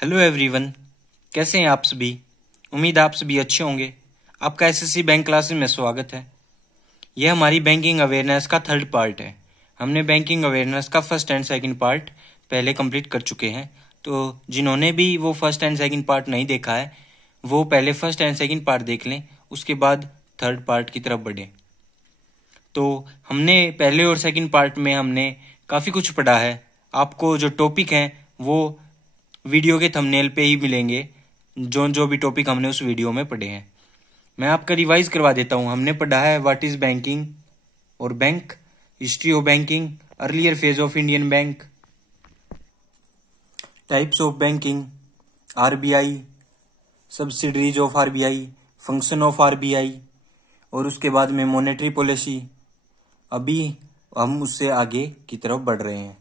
Hello everyone, कैसे हैं आप सभी। उम्मीद आप सभी अच्छे होंगे। आपका एसएससी बैंक क्लासेस में स्वागत है। यह हमारी बैंकिंग अवेयरनेस का थर्ड पार्ट है। हमने बैंकिंग अवेयरनेस का फर्स्ट एंड सेकंड पार्ट पहले कंप्लीट कर चुके हैं। तो जिन्होंने भी वो फर्स्ट एंड सेकंड पार्ट नहीं देखा है वो पहले फर्स्ट एंड सेकंड पार्ट देख लें, उसके बाद थर्ड पार्ट की तरफ बढ़ें। तो हमने पहले और सेकंड पार्ट में हमने काफ़ी कुछ पढ़ा है। आपको जो टॉपिक हैं वो वीडियो के थंबनेल पे ही मिलेंगे, जो भी टॉपिक हमने उस वीडियो में पढ़े हैं। मैं आपका रिवाइज करवा देता हूँ। हमने पढ़ा है व्हाट इज बैंकिंग और bank, history of banking, earlier phase of Indian bank, types of banking, RBI, subsidiaries of RBI, function of RBI, और उसके बाद में मॉनेटरी पॉलिसी। अभी हम उससे आगे की तरफ बढ़ रहे हैं।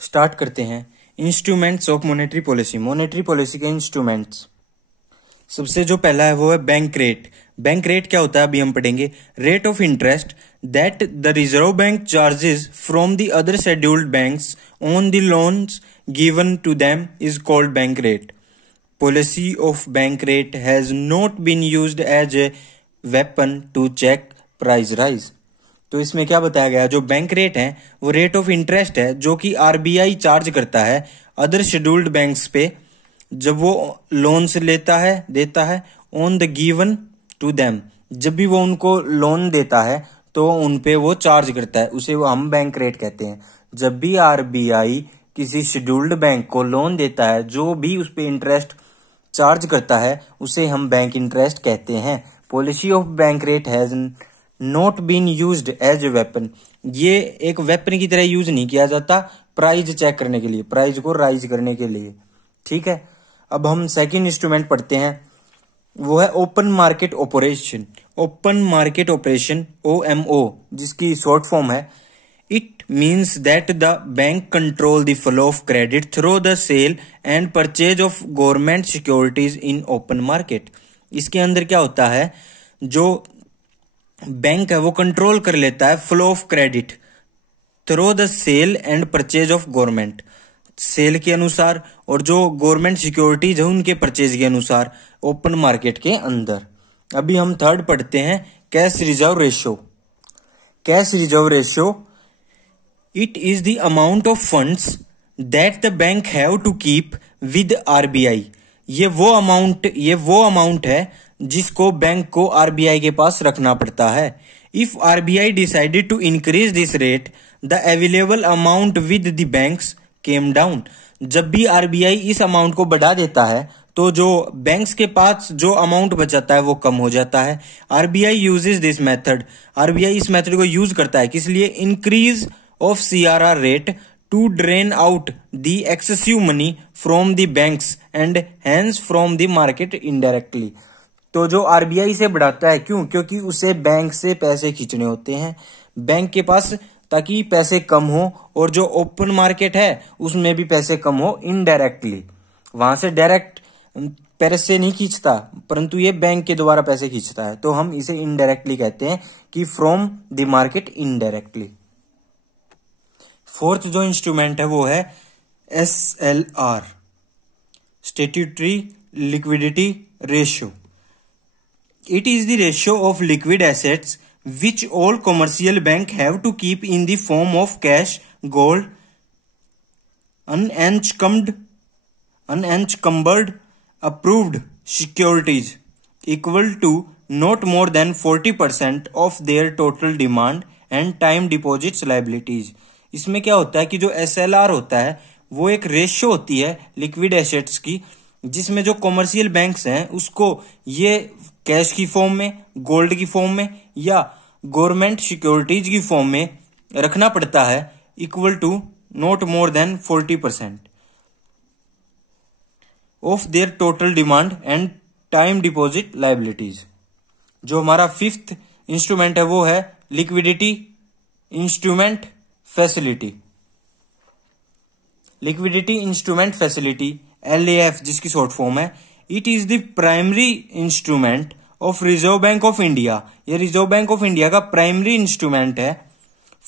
स्टार्ट करते हैं। Instruments of monetary policy. Monetary policy के इंस्ट्रूमेंट्स, सबसे जो पहला है वो है बैंक रेट। बैंक रेट क्या होता है अभी हम पढ़ेंगे। Rate of interest that the reserve bank charges from the other scheduled banks on the loans given to them is called bank rate. Policy of bank rate has not been used as a weapon to check price rise. तो इसमें क्या बताया गया, जो bank rate है वो rate of interest है जो कि आरबीआई चार्ज करता है अदर शेड्यूल्ड बैंक्स पे जब वो लोन्स लेता है देता है on the given to them. जब भी वो उनको लोन देता है तो उन पे वो चार्ज करता है, उसे वो हम बैंक रेट कहते हैं। जब भी आरबीआई किसी शेड्यूल्ड बैंक को लोन देता है जो भी उस पे इंटरेस्ट चार्ज करता है उसे हम बैंक इंटरेस्ट कहते हैं। Policy of bank rate has not been used as a weapon. ये एक वेपन की तरह यूज नहीं किया जाता प्राइस चेक करने के लिए, प्राइस को राइज करने के लिए। ठीक है, अब हम सेकंड इंस्ट्रूमेंट पढ़ते हैं, वो है open market operation. Open market operation OMO, जिसकी शॉर्ट फॉर्म है। It means that the bank control the flow of credit through the sale and purchase of government securities in open market. इसके अंदर क्या होता है, जो बैंक है वो कंट्रोल कर लेता है flow of credit through the sale and purchase of government, sale के अनुसार और जो गवर्नमेंट सिक्योरिटीज है उनके परचेज के अनुसार ओपन मार्केट के अंदर। अभी हम थर्ड पढ़ते हैं, cash reserve ratio. Cash reserve ratio, it is the amount of funds that the bank have to keep with RBI. ये वो अमाउंट है जिसको बैंक को आरबीआई के पास रखना पड़ता है। If RBI decided to increase this rate the available amount with the banks came down. जब भी आरबीआई इस अमाउंट को बढ़ा देता है तो जो बैंक्स के पास जो अमाउंट बचाता है वो कम हो जाता है। RBI uses this method. RBI इस मेथड को यूज करता है किस लिए, increase of CRR rate to drain out the excessive money from the banks and hence from the market indirectly. तो जो आरबीआई से बढ़ाता है, क्यों, क्योंकि उसे बैंक से पैसे खींचने होते हैं बैंक के पास ताकि पैसे कम हो, और जो ओपन मार्केट है उसमें भी पैसे कम हो इनडायरेक्टली। वहां से डायरेक्ट पैसे नहीं खींचता परंतु ये बैंक के द्वारा पैसे खींचता है, तो हम इसे इनडायरेक्टली कहते हैं कि from the market indirectly. Fourth जो इंस्ट्रूमेंट है वो है SLR, statutory liquidity ratio. It is the ratio of liquid assets which all commercial bank have to keep in the form of cash, gold, unencumbered, approved securities equal to not more than 40% of their total demand and time deposits liabilities। इसमें क्या होता है कि जो SLR होता है वो एक रेशियो होती है लिक्विड एसेट्स की, जिसमें जो कॉमर्शियल बैंक्स हैं उसको ये कैश की फॉर्म में, गोल्ड की फॉर्म में या गवर्नमेंट सिक्योरिटीज की फॉर्म में रखना पड़ता है, equal to not more than 40% of their total demand and time deposit liabilities. जो हमारा फिफ्थ इंस्ट्रूमेंट है वो है liquidity instrument facility. Liquidity instrument facility LAF, जिसकी शॉर्ट फॉर्म है, it is the primary instrument of reserve bank of India. ये reserve bank of India का primary instrument है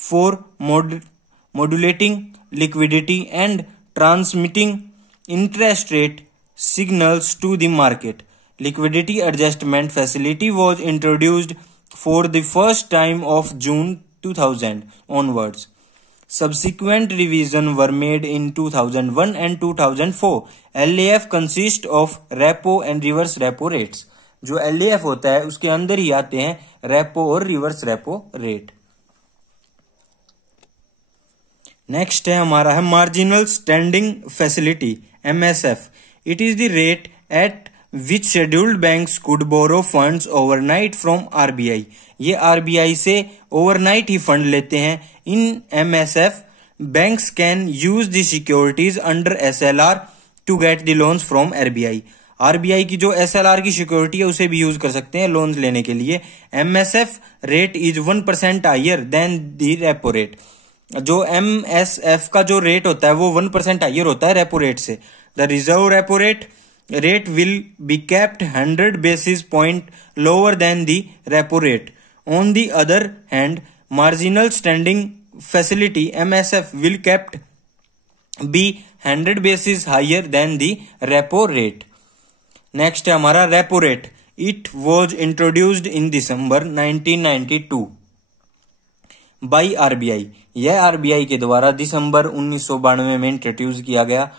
for modulating liquidity and transmitting interest rate signals to the market. Liquidity adjustment facility was introduced for the first time of June 2000 onwards. Subsequent revisions were made in 2001 and 2004. LAF consists of repo and reverse repo rates. जो LAF होता है उसके अंदर ही आते हैं repo और reverse repo rate. Next है हमारा है marginal standing facility MSF. It is the rate at which scheduled banks could borrow funds overnight from RBI. ये RBI से ओवरनाइट ही फंड लेते हैं। In MSF banks can use the securities under SLR to get the loans from RBI. RBI की जो SLR की security है उसे भी यूज कर सकते हैं लोन्स लेने के लिए। MSF rate is 1% higher than the repo rate. जो MSF का जो रेट होता है वो 1% हायर होता है रेपो रेट से। The reserve repo rate will be kept 100 basis point lower than the repo rate. On the other hand, marginal standing facility MSF will kept be 100 basis higher than the repo rate. Next है हमारा repo rate. It was introduced in December 1992 by RBI. यह RBI के द्वारा दिसंबर 1992 में introduce किया गया।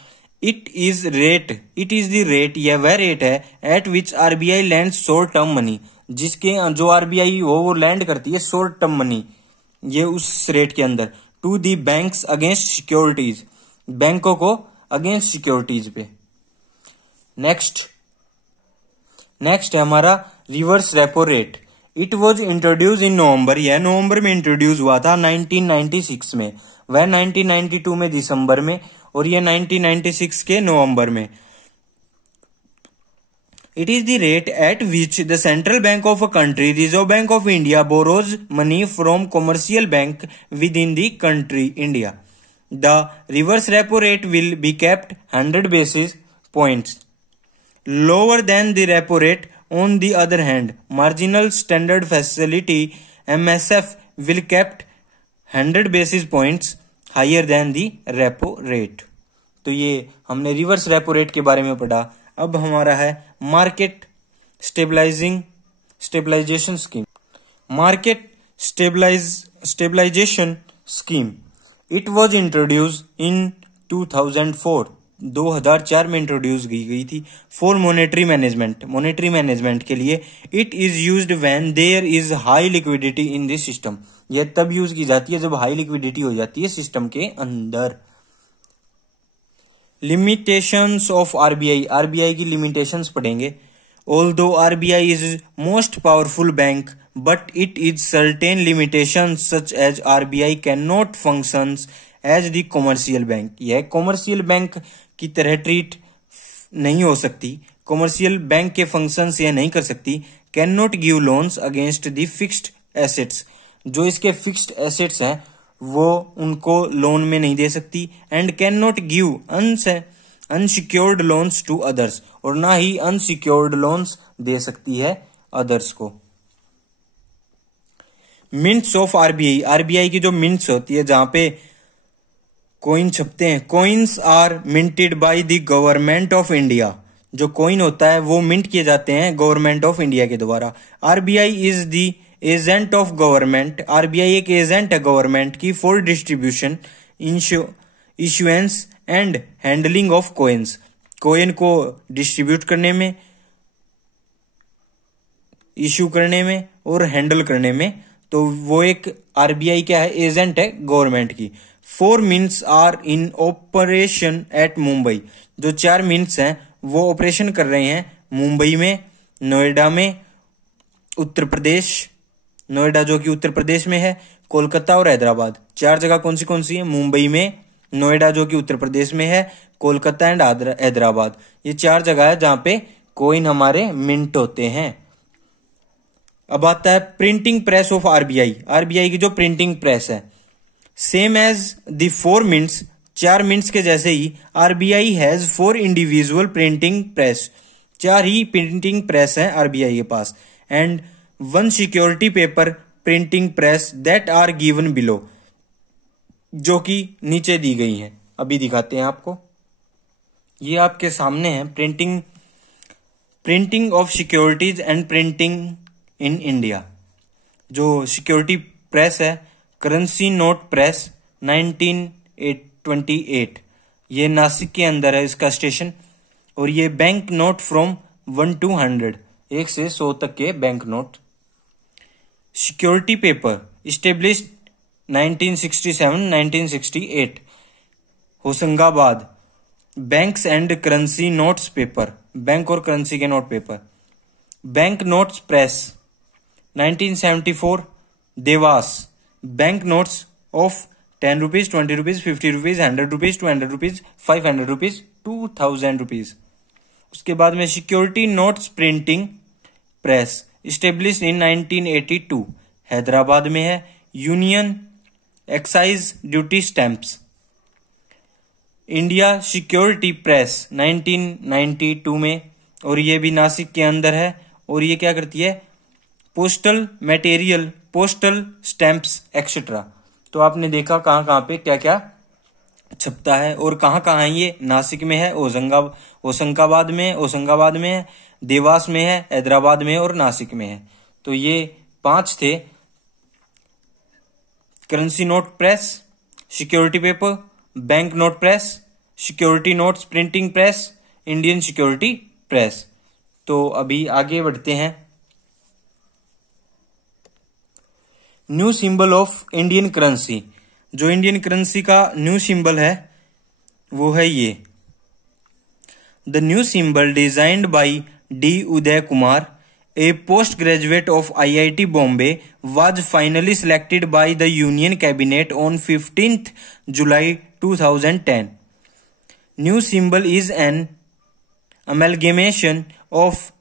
It is the rate, यह वह रेट है एट विच RBI land short term money, जिसके जो RBI वो लैंड करती है शॉर्ट टर्म मनी, ये उस रेट के अंदर to the banks against securities, बैंकों को अगेंस्ट सिक्योरिटीज पे। नेक्स्ट है हमारा reverse repo rate. It was introduce in November, यह नवंबर में इंट्रोड्यूस हुआ था 1996 में, वह 1992 में दिसंबर में और यह 1996 के नवंबर में. It is the rate at which the central bank of a country, Reserve Bank of India, borrows money from commercial bank within the country India. The reverse repo rate will be kept 100 basis points lower than the repo rate. On the other hand, marginal standard facility MSF will kept 100 basis points higher than the repo rate. तो ये हमने reverse repo rate के बारे में पढ़ा. अब हमारा है market stabilization scheme. Market stabilization scheme it was introduce इन 2004, 2004 में इंट्रोड्यूस की गई थी फॉर मॉनेटरी मैनेजमेंट के लिए. It is used when there is high liquidity in this system. यह तब यूज की जाती है जब हाई लिक्विडिटी हो जाती है सिस्टम के अंदर. लिमिटेशंस ऑफ आरबीआई की लिमिटेशंस पढ़ेंगे. Although RBI is most powerful bank but it is certain limitations such as RBI can not functions as the commercial bank. यह कॉमर्शियल बैंक की तरह ट्रीट नहीं हो सकती, कॉमर्शियल बैंक के फंक्शंस यह नहीं कर सकती. Can not give loans against the fixed assets, जो इसके फिक्स्ड एसेट्स हैं वो उनको लोन में नहीं दे सकती. And can not give unsecured loans to others, और ना ही अनसिक्योर्ड लोन्स दे सकती है अदर्स को. मिंट्स ऑफ आरबीआई की जो मिंट्स होती है जहां पे कॉइन छपते हैं, coins are minted by the government of India. जो कॉइन होता है वो मिंट किए जाते हैं गवर्नमेंट ऑफ इंडिया के द्वारा. RBI is the agent of government. RBI एक एजेंट है गवर्नमेंट की for distribution, issuance and handling of coins. Coin को डिस्ट्रीब्यूट करने में, इश्यू करने में और हैंडल करने में. तो वो एक आरबीआई क्या है, एजेंट है गवर्नमेंट की. 4 mints are in operation at Mumbai. जो 4 मिंट्स हैं वो ऑपरेशन कर रहे हैं मुंबई में, नोएडा में, उत्तर प्रदेश, नोएडा जो कि उत्तर प्रदेश में है, कोलकाता और हैदराबाद. 4 जगह कौन सी है, मुंबई में, नोएडा जो कि उत्तर प्रदेश में है, कोलकाता एंड हैदराबाद. ये 4 जगह है जहां पे कॉइन हमारे मिंट होते हैं. अब आता है प्रिंटिंग प्रेस ऑफ आरबीआई की जो प्रिंटिंग प्रेस है. Same as the 4 mints, 4 mints के जैसे ही RBI has 4 individual printing press. 4 ही प्रिंटिंग प्रेस है आरबीआई के पास. And 1 security paper printing press that are given below, जो कि नीचे दी गई है. अभी दिखाते हैं आपको. ये आपके सामने है printing of securities and printing in India. जो सिक्योरिटी प्रेस है, करेंसी नोट प्रेस 1928, ये नासिक के अंदर है इसका स्टेशन। और ये बैंक नोट फ्रॉम 1 to 100, 1 से 100 तक के bank note. Security paper established 1967-1968, Hoshangabad. Banks and currency notes paper, bank और करेंसी के note paper. Bank notes press 1974, Dewas. Bank notes of 10 rupees, 20 rupees, 50 rupees, 100 rupees, 200 rupees, 500 rupees, 2000 rupees. उसके बाद में security notes printing press establish in 1982, Hyderabad में है। Union excise duty stamps. India security press 1992 में, और ये भी नासिक के अंदर है। और ये क्या करती है? Postal material, postal stamps etcetera. तो आपने देखा कहाँ कहाँ पे क्या क्या छपता है और कहाँ कहाँ है। ये नासिक में है, होशंगाबाद में है, देवास में है, हैदराबाद में और नासिक में है। तो ये 5 थे: currency note press, security paper, bank note press, security notes printing press, Indian security press. तो अभी आगे बढ़ते हैं। New symbol of Indian currency. जो इंडियन करेंसी का न्यू सिंबल है वो है ये। The new symbol designed by D Uday Kumar, a postgraduate of IIT Bombay, was finally selected by the Union Cabinet on 15th July 2010. New symbol is an amalgamation of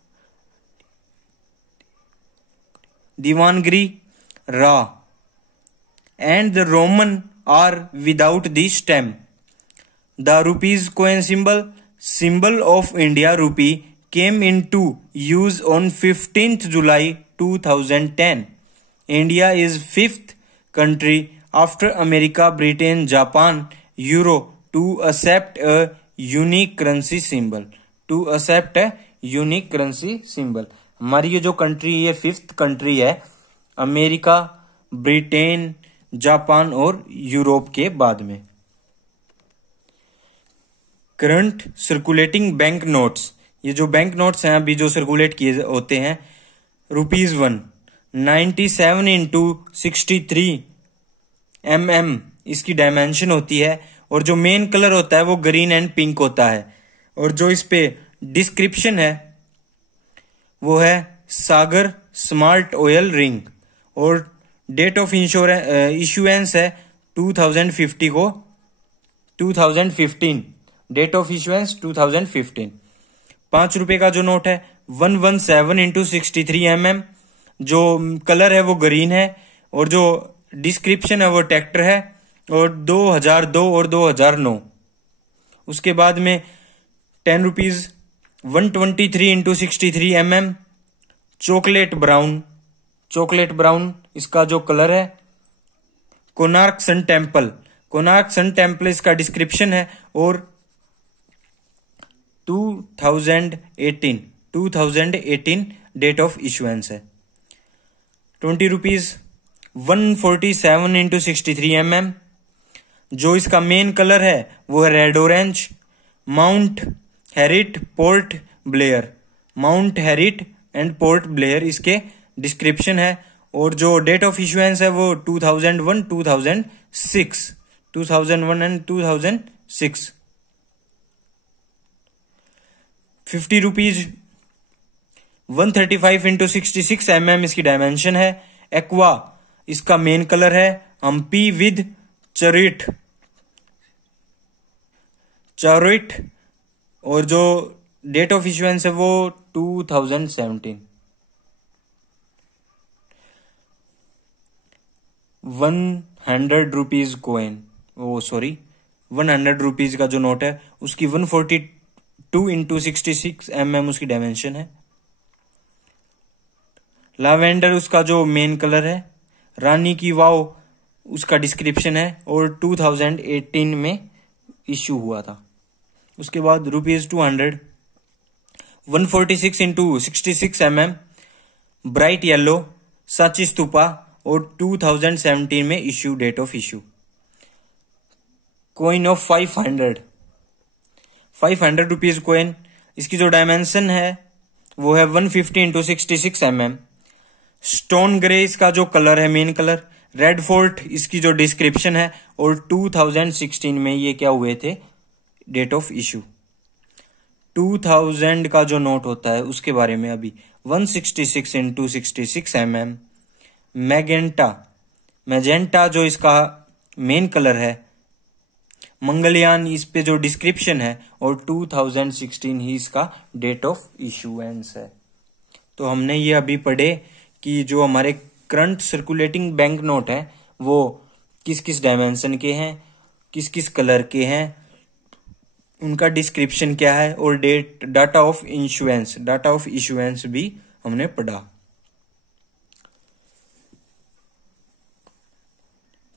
Devanagari, Ra, and the Roman R without the stem. The rupees coin symbol of India rupee, came into use on 15th July 2010. India is 5th country after America, Britain, Japan, Euro to accept a unique currency symbol. To accept a unique currency symbol. हमारी ये जो country है 5th country है, America, Britain, Japan और Europe के बाद में। Current circulating bank notes. ये जो बैंक नोट्स हैं अभी जो सर्कुलेट किए होते हैं, ₹1 97 इंटू 63 mm इसकी डायमेंशन होती है। और जो मेन कलर होता है वो ग्रीन एंड पिंक होता है। और जो इस पे डिस्क्रिप्शन है वो है सागर स्मार्ट ऑयल रिंग। और डेट ऑफ इशुएंस है 2050 को 2015, डेट ऑफ इशुएंस 2015। 5 रुपए का जो नोट है 117 इंटू 63 mm, जो कलर है वो ग्रीन है और जो डिस्क्रिप्शन है वो ट्रैक्टर है, और 2002 और 2009। उसके बाद में 10 rupees 123 into 63 mm, chocolate brown इसका जो कलर है। कोणार्क सन टेम्पल इसका डिस्क्रिप्शन है। और 2018 डेट ऑफ इशुएंस है। 20 रुपीज 147 इंटू 63 mm, जो इसका मेन कलर है वो है red orange. Mount Harriet and Port Blair इसके डिस्क्रिप्शन है। और जो डेट ऑफ इशुएंस है वो 2001 एंड 2006। 50 रुपीज 135 इंटू 66 mm इसकी डायमेंशन है। एक्वा इसका मेन कलर है हम्पी विद चरिट, और जो डेट ऑफ इशुएंस है वो 2017। 100 रुपीज कॉइन, 100 रुपीज का जो नोट है उसकी 142 इंटू 66 mm उसकी डायमेंशन है। लावेंडर उसका जो मेन कलर है। रानी की वाव उसका डिस्क्रिप्शन है और 2018 में इश्यू हुआ था। उसके बाद ₹200, 146 into 66 mm, bright yellow, Sanchi stupa, और 2017 में issue, date of issue. Coin of 500 rupees coin, इसकी जो डायमेंशन है वो है 150 इंटू 66 mm। स्टोन ग्रे इसका जो कलर है, मेन कलर। रेड फोर्ट इसकी जो डिस्क्रिप्शन है, और 2016 में ये क्या हुए थे, डेट ऑफ इश्यू। 2000 का जो नोट होता है उसके बारे में अभी, 166 इंटू 66 mm। मैजेंटा जो इसका मेन कलर है। मंगलयान इस पे जो डिस्क्रिप्शन है, और 2016 ही इसका डेट ऑफ इशुएंस है। तो हमने ये अभी पढ़े कि जो हमारे करंट सर्कुलेटिंग बैंक नोट है वो किस किस डायमेंशन के हैं, किस किस कलर के हैं, उनका डिस्क्रिप्शन क्या है, और डाटा ऑफ इशुएंस भी हमने पढ़ा।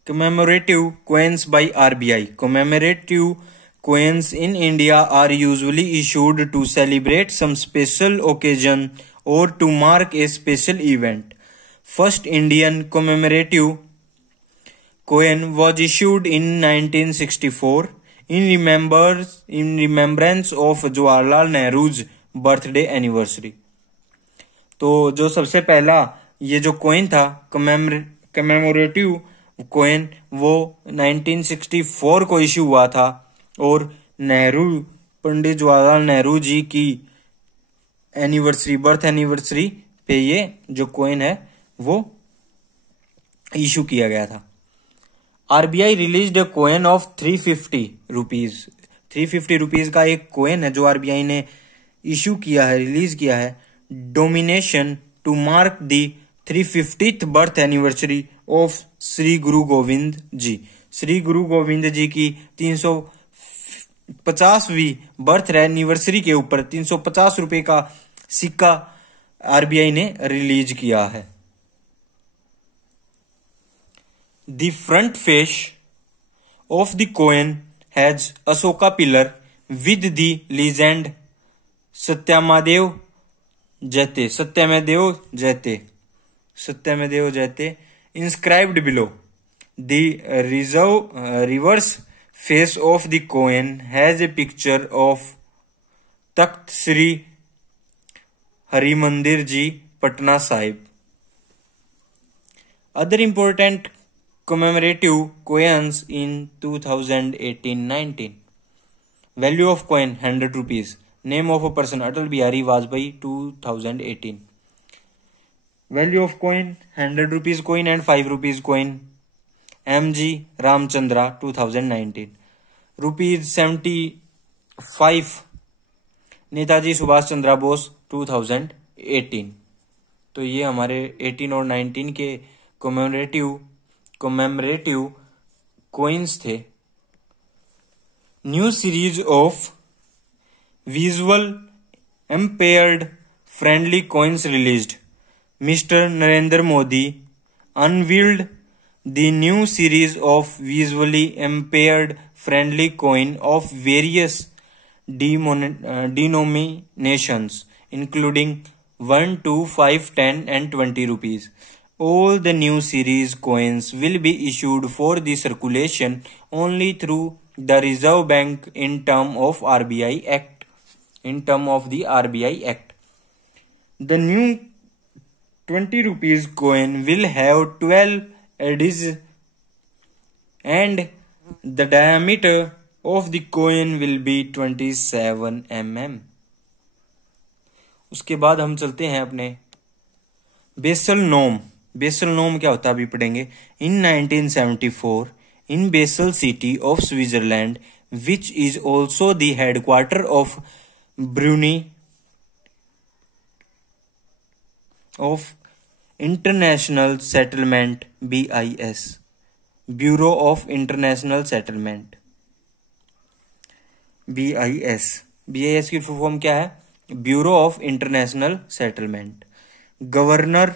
Commemorative coins by RBI. Commemorative coins in India are usually issued to celebrate some special occasion or to mark a special event. First Indian commemorative coin was issued in 1964 in remembrance of Jawaharlal Nehru's birthday anniversary. तो जो सबसे पहला ये जो coin था commemorative coin, वो 1964 को issue हुआ था, और पंडित जवाहरलाल नेहरू जी की बर्थ एनिवर्सरी पे ये जो कॉइन है वो इश्यू किया गया था। RBI released a coin of 350 rupees. 350 rupees का एक कॉइन है जो आरबीआई ने इश्यू किया है, रिलीज किया है, domination to mark the 350th birth anniversary of Shri Guru Gobind जी। श्री गुरु गोविंद जी की 350वीं बर्थ एनिवर्सरी के ऊपर 350 रुपए का सिक्का आरबीआई ने रिलीज किया है। The front face of the coin has Ashoka pillar with the legend सत्यमेव जयते inscribed below. The reverse face of the coin has a picture of Takht Sri Harimandir Ji, Patna Sahib. Other important commemorative coins in 2018-19. Value of coin 100 rupees. Name of a person Atal Bihari Vajpayee 2018. Value of coin 100 rupees coin and 5 rupees coin MG Ramchandra 2019. Rupees 75 Netaji Subhash Chandra Bose 2018। तो ये हमारे 18 और 19 के commemorative coins थे। New series of visual impaired friendly coins released. Mr. Narendra Modi unveiled the new series of visually impaired friendly coin of various denominations, including 1, 2, 5, 10 and 20 rupees. All the new series coins will be issued for the circulation only through the Reserve Bank in term of RBI Act. The new 20 rupees coin will have 12 edges and the diameter of the coin will be 27 mm. उसके बाद हम चलते हैं अपने basal नोम क्या होता है अभी पढ़ेंगे। In 1974 in Basel city of Switzerland, which is also the headquarter of Bruni of International Settlement BIS, Bureau of International Settlement BIS की फुल फॉर्म क्या है? Bureau of international settlement. Governor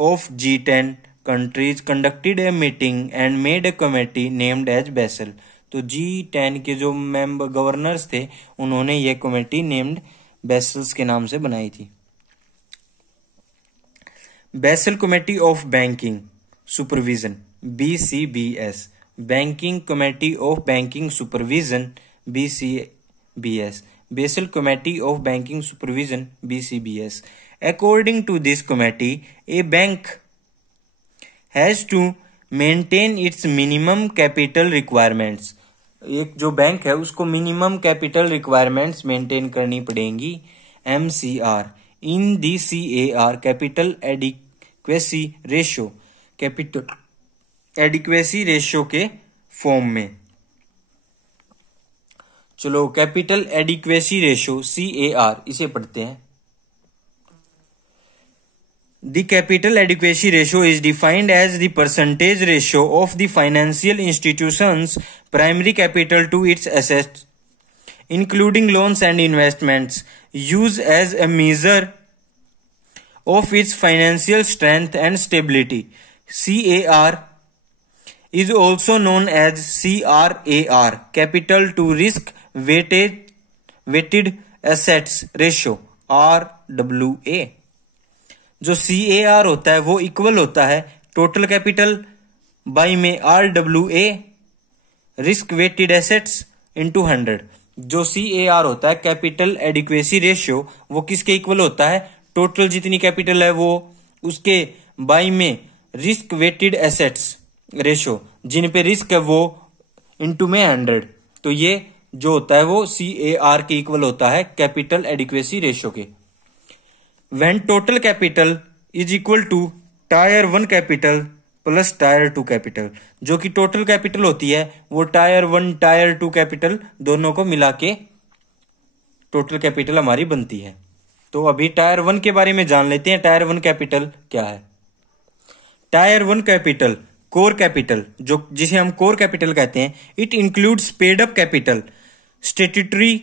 of G10 countries conducted a meeting and made a committee named as Basel तो G10 के जो member governors थे उन्होंने ये committee named vessels के नाम से बनाई थी। Basal committee of banking supervision BCBS, banking committee of banking supervision BCBS, basal committee of banking supervision BCBS। According to this committee, a bank has to maintain its minimum capital requirements। एक जो bank है उसको minimum capital requirements maintain करनी पड़ेंगी MCR इन दी CAR capital adequacy ratio, capital adequacy ratio के form में। चलो capital adequacy ratio CAR इसे पढ़ते हैं। The capital adequacy ratio is defined as the percentage ratio of the financial institution's primary capital to its assets, including loans and investments, used as a measure of its financial strength and stability. CAR is also known as CRAR, capital to risk weighted assets ratio, RWA। जो CAR होता है वो equal होता है total capital by में RWA risk weighted assets into 100। जो CAR होता है कैपिटल एडिक्वेसी रेशियो वो किसके इक्वल होता है, टोटल जितनी कैपिटल है वो उसके बाई में रिस्क वेटेड एसेट्स रेशियो जिन पे रिस्क है वो इनटू में 100। तो ये जो होता है वो CAR के इक्वल होता है कैपिटल एडिक्वेसी रेशियो के। When total capital is equal to Tier 1 capital plus Tier 2 capital, जो कि टोटल कैपिटल होती है वो Tier 1 Tier 2 कैपिटल दोनों को मिला के टोटल कैपिटल हमारी बनती है। तो अभी Tier 1 के बारे में जान लेते हैं। Tier 1 कैपिटल क्या है। Tier 1 कैपिटल कोर कैपिटल, जो जिसे हम कोर कैपिटल कहते हैं, it includes paid up capital, statutory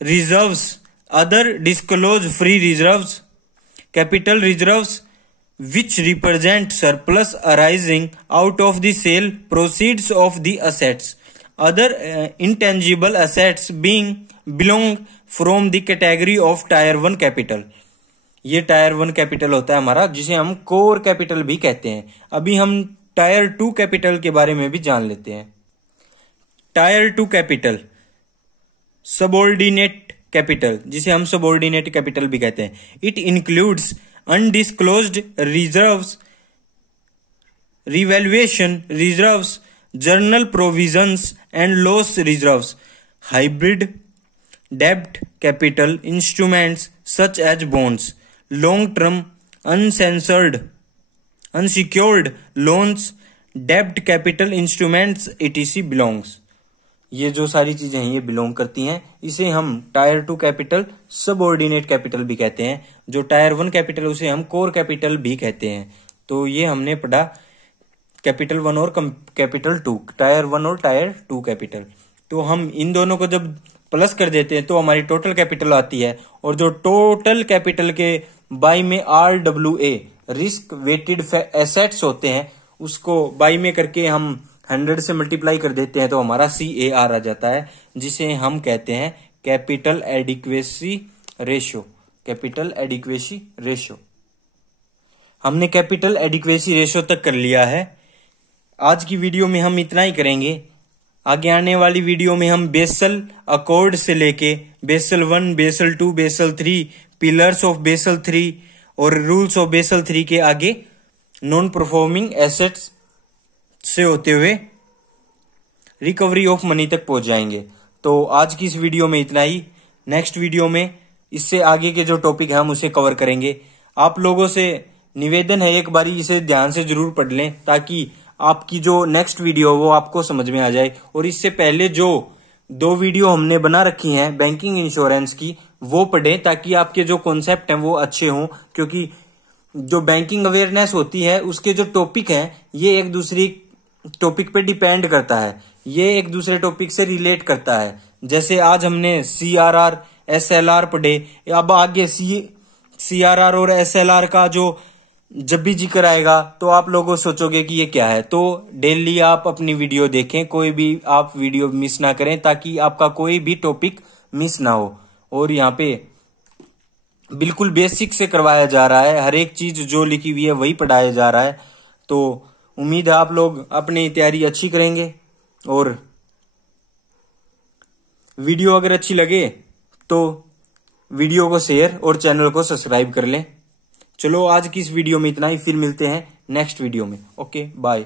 reserves, other disclosed free reserves, capital reserves which represent surplus arising out of the sale proceeds of the assets, other intangible assets belong from the category of Tier 1 capital। ये Tier 1 capital होता है हमारा जिसे हम core capital भी कहते हैं। अभी हम Tier 2 कैपिटल के बारे में भी जान लेते हैं। Tier 2 कैपिटल सबऑर्डिनेट कैपिटल, जिसे हम सबऑर्डिनेट कैपिटल भी कहते हैं। It includes undisclosed reserves, revaluation reserves, journal provisions and loss reserves, hybrid डेब्ट capital instruments such as bonds, long term unsecured loans, डेब्ट कैपिटल इंस्ट्रूमेंट्स etc बिलोंग्स। ये जो सारी चीजें हैं ये बिलोंग करती हैं। इसे हम Tier 2 कैपिटल सबऑर्डिनेट कैपिटल भी कहते हैं। जो Tier 1 कैपिटल उसे हम कोर कैपिटल भी कहते हैं। तो ये हमने पढ़ा कैपिटल 1 और कैपिटल 2, Tier 1 और Tier 2 कैपिटल। तो हम इन दोनों को जब प्लस कर देते हैं तो हमारी टोटल कैपिटल आती है, और जो टोटल कैपिटल के बाई में RWA रिस्क वेटेड एसेट्स होते हैं उसको बाई में करके हम 100 से मल्टीप्लाई कर देते हैं तो हमारा CAR आ जाता है, जिसे हम कहते हैं capital adequacy ratio. Capital adequacy ratio हमने कैपिटल एडिक्वेसी रेशियो तक कर लिया है। आज की वीडियो में हम इतना ही करेंगे। आगे आने वाली वीडियो में हम बेसल अकॉर्ड से लेके Basel 1, Basel 2, Basel 3, pillars of Basel 3 और रूल्स ऑफ बेसल 3 के आगे नॉन परफॉर्मिंग एसेट्स से होते हुए रिकवरी ऑफ मनी तक पहुंच जाएंगे। तो आज की इस वीडियो में इतना ही। नेक्स्ट वीडियो में इससे आगे के जो टॉपिक है हम उसे कवर करेंगे। आप लोगों से निवेदन है एक बारी इसे ध्यान से जरूर पढ़ लें ताकि आपकी जो नेक्स्ट वीडियो वो आपको समझ में आ जाए। और इससे पहले जो 2 वीडियो हमने बना रखी हैं बैंकिंग इंश्योरेंस की वो पढ़ें ताकि आपके जो कॉन्सेप्ट हैं वो अच्छे हों, क्योंकि जो बैंकिंग अवेयरनेस होती है उसके जो टॉपिक हैं ये एक दूसरी टॉपिक पे डिपेंड करता है, ये एक दूसरे टॉपिक से रिलेट करता है। जैसे आज हमने CRR SLR पढ़े, अब आगे CRR और SLR का जो जब भी जिक्र आएगा तो आप लोगों सोचोगे कि ये क्या है। तो डेली आप अपनी वीडियो देखें, कोई भी आप वीडियो मिस ना करें ताकि आपका कोई भी टॉपिक मिस ना हो। और यहाँ पे बिल्कुल बेसिक से करवाया जा रहा है, हर एक चीज जो लिखी हुई है वही पढ़ाया जा रहा है। तो उम्मीद है आप लोग अपनी तैयारी अच्छी करेंगे। और वीडियो अगर अच्छी लगे तो वीडियो को शेयर और चैनल को सब्सक्राइब कर लें। चलो आज की इस वीडियो में इतना ही, फिर मिलते हैं नेक्स्ट वीडियो में। Okay bye.